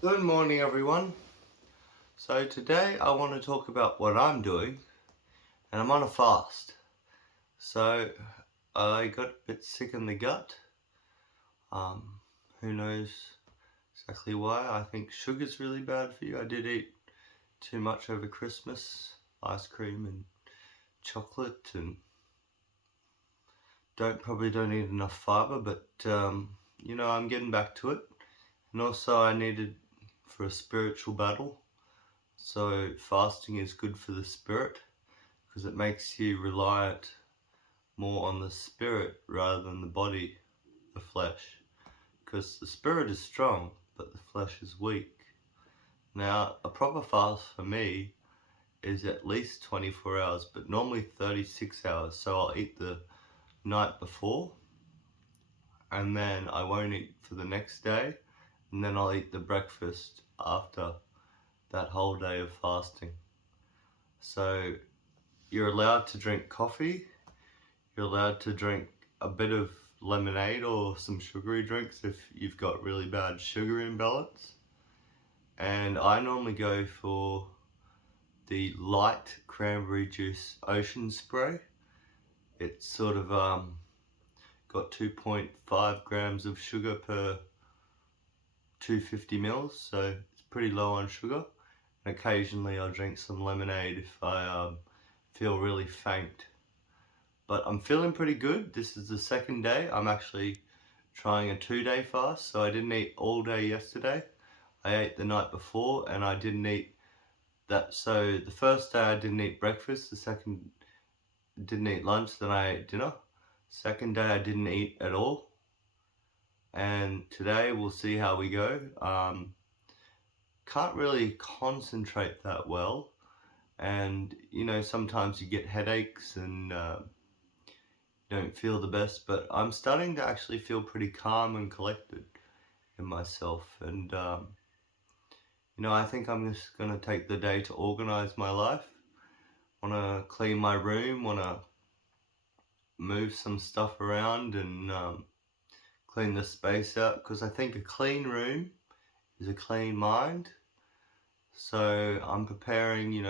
Good morning, everyone. So today I want to talk about what I'm doing, and I'm on a fast. So I got a bit sick in the gut. Um, who knows exactly why? I think sugar's really bad for you. I did eat too much over Christmas, ice cream and chocolate, and probably don't eat enough fiber. But I'm getting back to it. And also I needed for a spiritual battle. So fasting is good for the spirit, because it makes you reliant more on the spirit rather than the body, the flesh. Because the spirit is strong, but the flesh is weak. Now, a proper fast for me is at least 24 hours, but normally 36 hours. So I'll eat the night before, and then I won't eat for the next day, and then I'll eat the breakfast after that whole day of fasting. So you're allowed to drink coffee. You're allowed to drink a bit of lemonade or some sugary drinks if you've got really bad sugar imbalance. And I normally go for the light cranberry juice ocean spray. It's sort of got 2.5 grams of sugar per 250 mils, so it's pretty low on sugar. And occasionally I'll drink some lemonade if I feel really faint. But I'm feeling pretty good. This is the second day. I'm actually trying a 2-day fast, so I didn't eat all day yesterday. I ate the night before, and I didn't eat that. So the first day I didn't eat breakfast, the second didn't eat lunch, then I ate dinner. Second day I didn't eat at all, and today we'll see how we go. Can't really concentrate that well, and sometimes you get headaches and don't feel the best, but I'm starting to actually feel pretty calm and collected in myself. And, I think I'm just going to take the day to organize my life. Want to clean my room, want to move some stuff around and clean the space out, because I think a clean room is a clean mind. So I'm preparing,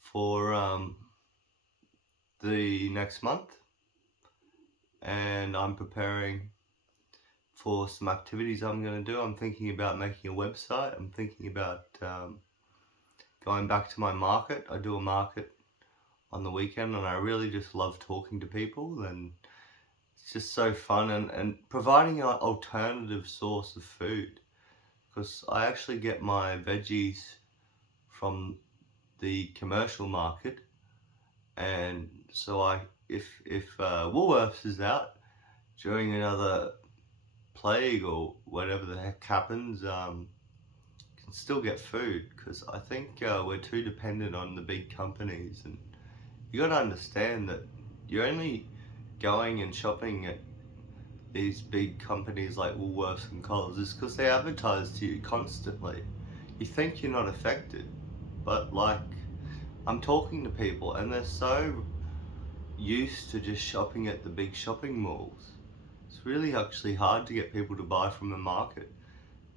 for the next month, and I'm preparing for some activities I'm going to do. I'm thinking about making a website. I'm thinking about going back to my market. I do a market on the weekend, and I really just love talking to people, and it's just so fun, and providing an alternative source of food, because I actually get my veggies from the commercial market. And so if Woolworths is out during another plague or whatever the heck happens, can still get food, because I think we're too dependent on the big companies. And you got to understand that you're only going and shopping at these big companies like Woolworths and Coles is because they advertise to you constantly. You think you're not affected, but like, I'm talking to people and they're so used to just shopping at the big shopping malls. It's really actually hard to get people to buy from the market,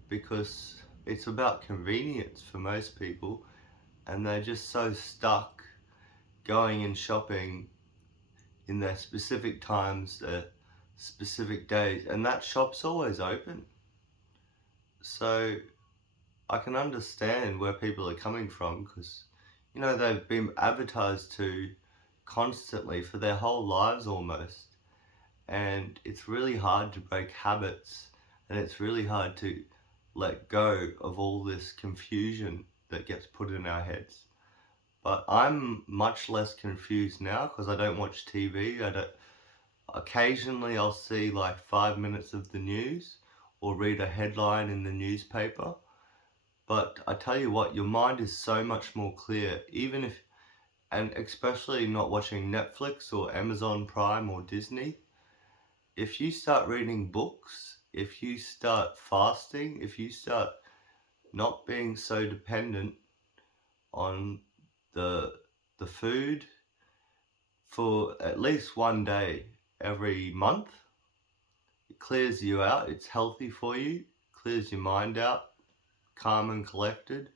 because it's about convenience for most people, and they're just so stuck going and shopping in their specific times, their specific days, and that shop's always open. So I can understand where people are coming from, because they've been advertised to constantly for their whole lives almost, and it's really hard to break habits, and it's really hard to let go of all this confusion that gets put in our heads. But I'm much less confused now because I don't watch TV. I don't. Occasionally, I'll see like 5 minutes of the news or read a headline in the newspaper. But I tell you what, your mind is so much more clear, even if, and especially not watching Netflix or Amazon Prime or Disney. If you start reading books, if you start fasting, if you start not being so dependent on the the food for at least one day every month, it clears you out, it's healthy for you, clears your mind out. calm and collected,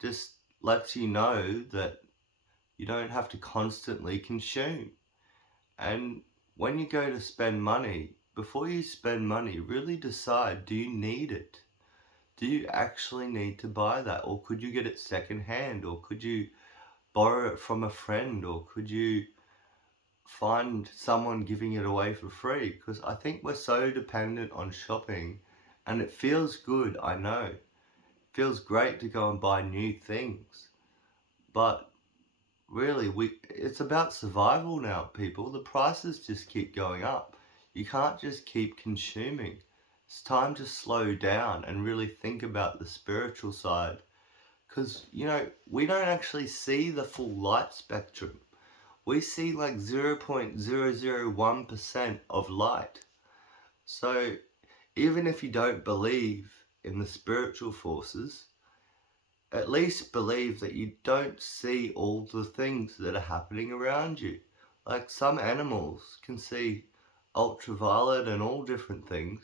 just lets you know that you don't have to constantly consume. And when you go to spend money, before you spend money, really decide, do you need it? Do you actually need to buy that? Or could you get it secondhand? Or could you borrow it from a friend? Or could you find someone giving it away for free? Because I think we're so dependent on shopping, and it feels good, I know. It feels great to go and buy new things. But really, it's about survival now, people. The prices just keep going up. You can't just keep consuming. It's time to slow down and really think about the spiritual side. Because, we don't actually see the full light spectrum. We see like 0.001% of light. So even if you don't believe in the spiritual forces, at least believe that you don't see all the things that are happening around you. Like some animals can see ultraviolet and all different things,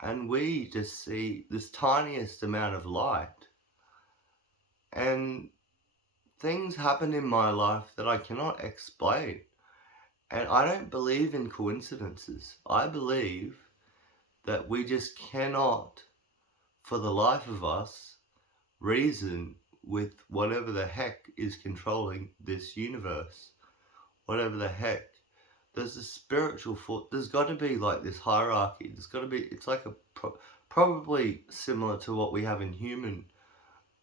and we just see this tiniest amount of light. And things happen in my life that I cannot explain. And I don't believe in coincidences. I believe that we just cannot, for the life of us, reason with whatever the heck is controlling this universe. Whatever the heck. There's a spiritual force. There's got to be like this hierarchy. There's got to be, it's like probably similar to what we have in human.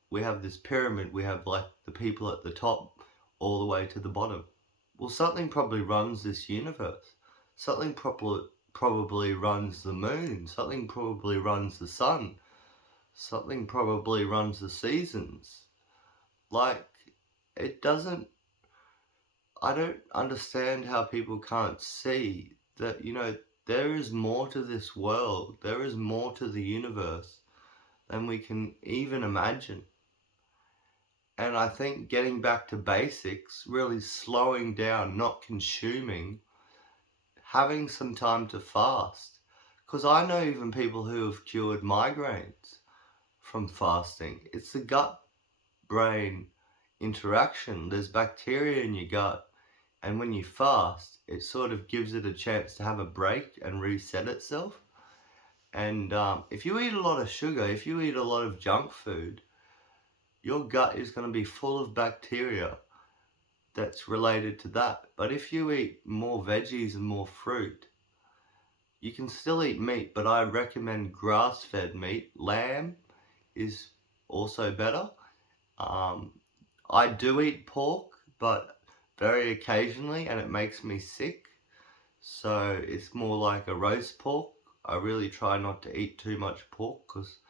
We have this pyramid. We have like the people at the top all the way to the bottom. Well, something probably runs this universe. Something probably runs the moon. Something probably runs the sun. Something probably runs the seasons. Like, it doesn't... I don't understand how people can't see that, there is more to this world. There is more to the universe than we can even imagine. And I think getting back to basics, really slowing down, not consuming, having some time to fast. Because I know even people who have cured migraines from fasting. It's the gut-brain interaction. There's bacteria in your gut, and when you fast, it sort of gives it a chance to have a break and reset itself. And if you eat a lot of sugar, if you eat a lot of junk food, your gut is going to be full of bacteria that's related to that. But if you eat more veggies and more fruit, you can still eat meat, but I recommend grass-fed meat. Lamb is also better. I do eat pork, but very occasionally, and it makes me sick. So it's more like a roast pork. I really try not to eat too much pork, because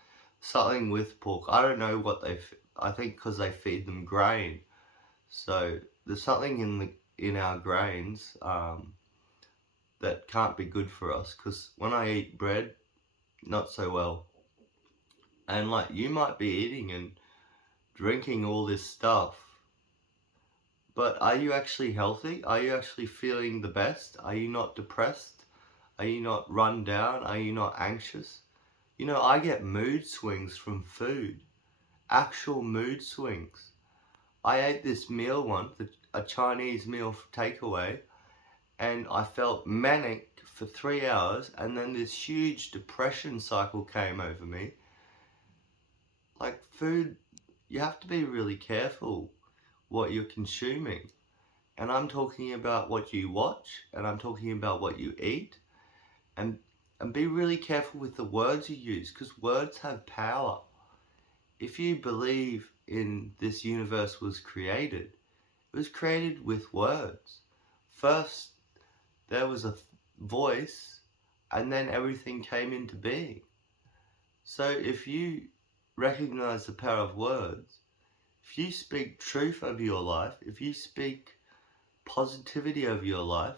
something with pork, I don't know what I think because they feed them grain. So there's something in our grains that can't be good for us, because when I eat bread, not so well. And like, you might be eating and drinking all this stuff, but are you actually healthy? Are you actually feeling the best? Are you not depressed? Are you not run down? Are you not anxious? I get mood swings from food. Actual mood swings. I ate this meal once, a Chinese meal takeaway, and I felt manic for 3 hours, and then this huge depression cycle came over me. Like, food, you have to be really careful what you're consuming. And I'm talking about what you watch, and I'm talking about what you eat. And be really careful with the words you use, because words have power. If you believe in this universe was created, it was created with words. First, there was a voice, and then everything came into being. So if you recognize the power of words, if you speak truth over your life, if you speak positivity over your life,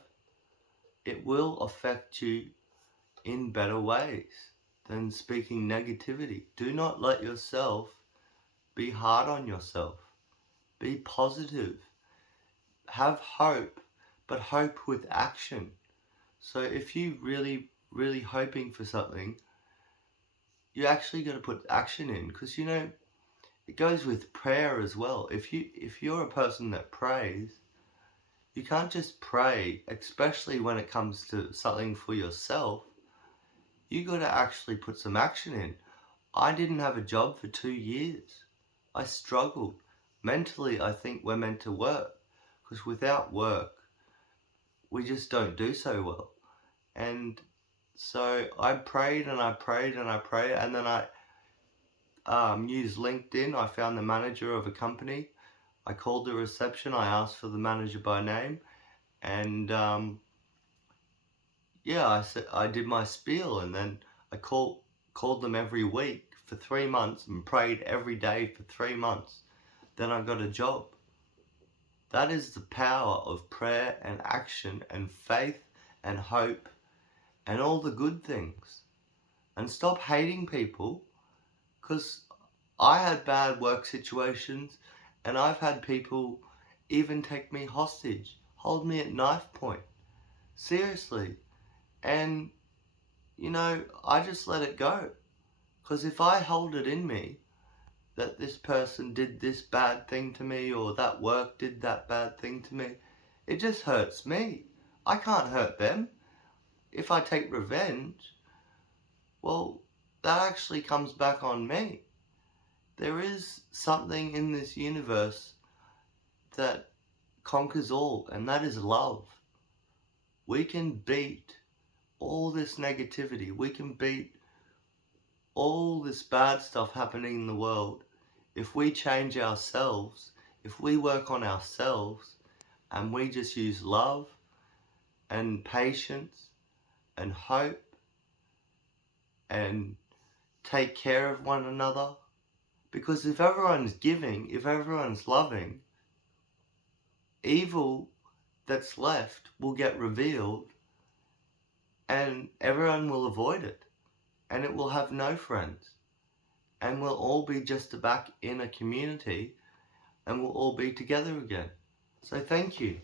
it will affect you in better ways than speaking negativity. Do not let yourself be hard on yourself. Be positive. Have hope, but hope with action. So if you really, really hoping for something, you actually got to put action in, because you know it goes with prayer as well. If you're a person that prays, you can't just pray, especially when it comes to something for yourself. You got to actually put some action in. I didn't have a job for 2 years. I struggled. Mentally, I think we're meant to work, because without work, we just don't do so well. And so I prayed and I prayed and I prayed, and then I used LinkedIn. I found the manager of a company. I called the reception. I asked for the manager by name, and yeah, I did my spiel, and then I called them every week for 3 months and prayed every day for 3 months. Then I got a job. That is the power of prayer and action and faith and hope and all the good things. And stop hating people, because I had bad work situations, and I've had people even take me hostage, hold me at knife point. Seriously. And, you know, I just let it go. Because if I hold it in me that this person did this bad thing to me, or that work did that bad thing to me, it just hurts me. I can't hurt them. If I take revenge, well, that actually comes back on me. There is something in this universe that conquers all, and that is love. We can beat all this negativity. We can beat all this bad stuff happening in the world if we change ourselves, if we work on ourselves, and we just use love and patience and hope and take care of one another. Because if everyone's giving, if everyone's loving, evil that's left will get revealed, and everyone will avoid it, and it will have no friends, and we'll all be just back in a community, and we'll all be together again. So thank you.